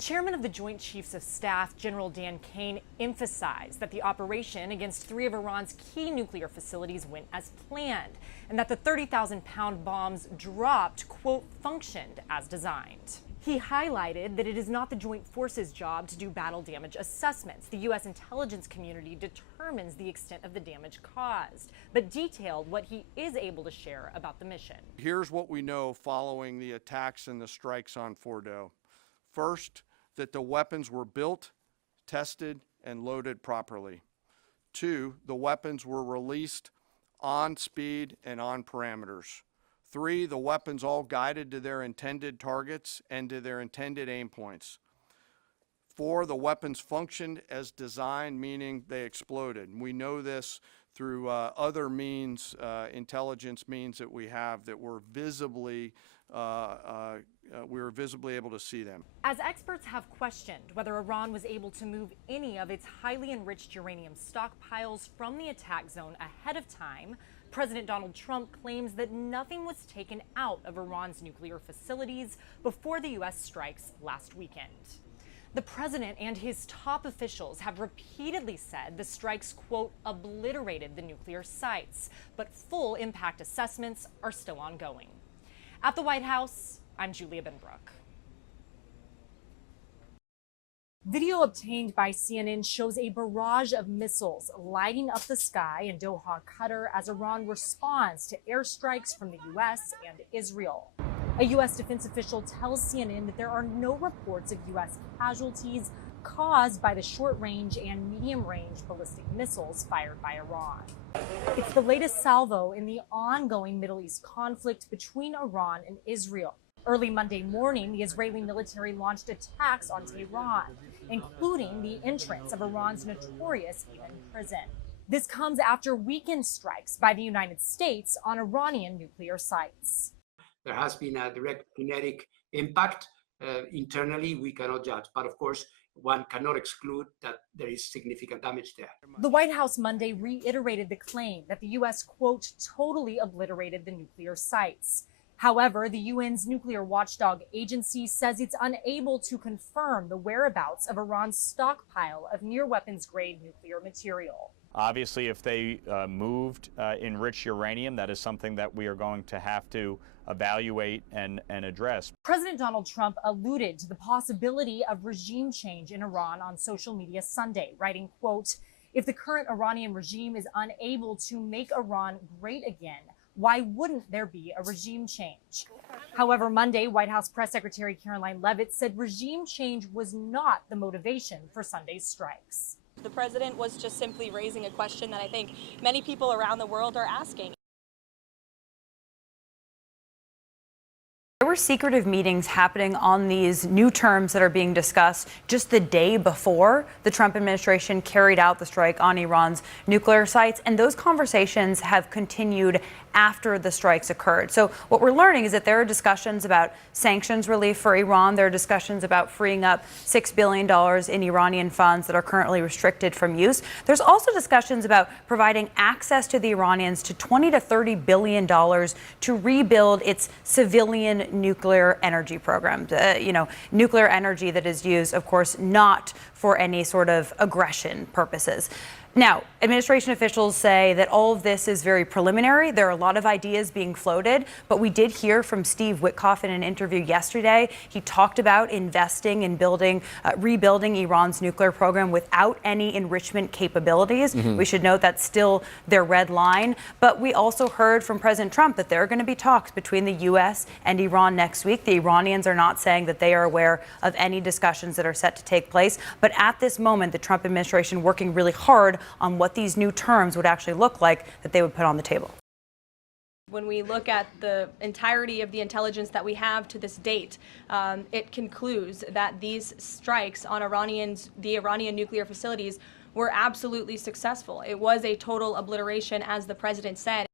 Chairman of the Joint Chiefs of Staff, General Dan Kane, emphasized that the operation against 3 of Iran's key nuclear facilities went as planned, and that the 30,000-pound bombs dropped, quote, functioned as designed. He highlighted that it is not the joint forces' job to do battle damage assessments. The U.S. intelligence community determines the extent of the damage caused, but detailed what he is able to share about the mission. Here's what we know following the attacks and the strikes on Fordo. First, that the weapons were built, tested, and loaded properly. 2, the weapons were released on speed and on parameters. 3, the weapons all guided to their intended targets and to their intended aim points. 4, the weapons functioned as designed, meaning they exploded. And we know this through other means, intelligence means that we have that were visibly we were visibly able to see them. As experts have questioned whether Iran was able to move any of its highly enriched uranium stockpiles from the attack zone ahead of time, President Donald Trump claims that nothing was taken out of Iran's nuclear facilities before the U.S. strikes last weekend. The president and his top officials have repeatedly said the strikes, quote, obliterated the nuclear sites, but full impact assessments are still ongoing. At the White House, I'm Julia Benbrook. Video obtained by CNN shows a barrage of missiles lighting up the sky in Doha, Qatar, as Iran responds to airstrikes from the U.S. and Israel. A U.S. defense official tells CNN that there are no reports of U.S. casualties caused by the short-range and medium-range ballistic missiles fired by Iran. It's the latest salvo in the ongoing Middle East conflict between Iran and Israel. Early Monday morning, the Israeli military launched attacks on Tehran, including the entrance of Iran's notorious Beaumont prison. This comes after weekend strikes by the United States on Iranian nuclear sites. There has been a direct kinetic impact. Internally, we cannot judge, but of course, one cannot exclude that there is significant damage there. The White House Monday reiterated the claim that the U.S., quote, totally obliterated the nuclear sites. However, the UN's nuclear watchdog agency says it's unable to confirm the whereabouts of Iran's stockpile of near-weapons-grade nuclear material. Obviously, if they moved enriched uranium, that is something that we are going to have to evaluate and address. President Donald Trump alluded to the possibility of regime change in Iran on social media Sunday, writing, quote, if the current Iranian regime is unable to make Iran great again, why wouldn't there be a regime change? However, Monday, White House Press Secretary Caroline Leavitt said regime change was not the motivation for Sunday's strikes. The president was just simply raising a question that I think many people around the world are asking. There were secretive meetings happening on these new terms that are being discussed just the day before the Trump administration carried out the strike on Iran's nuclear sites, and those conversations have continued after the strikes occurred. So what we're learning is that there are discussions about sanctions relief for Iran. There are discussions about freeing up $6 billion in Iranian funds that are currently restricted from use. There's also discussions about providing access to the Iranians to $20 to $30 billion to rebuild its civilian nuclear energy program. Nuclear energy that is used, of course, not for any sort of aggression purposes. Now, administration officials say that all of this is very preliminary. There are a lot of ideas being floated, but we did hear from Steve Witkoff in an interview yesterday. He talked about investing in rebuilding Iran's nuclear program without any enrichment capabilities. We should note that's still their red line. But we also heard from President Trump that there are going to be talks between the U.S. and Iran next week. The Iranians are not saying that they are aware of any discussions that are set to take place. But at this moment, the Trump administration working really hard on what these new terms would actually look like that they would put on the table. When we look at the entirety of the intelligence that we have to this date, it concludes that these strikes on the Iranian nuclear facilities were absolutely successful. It was a total obliteration, as the president said.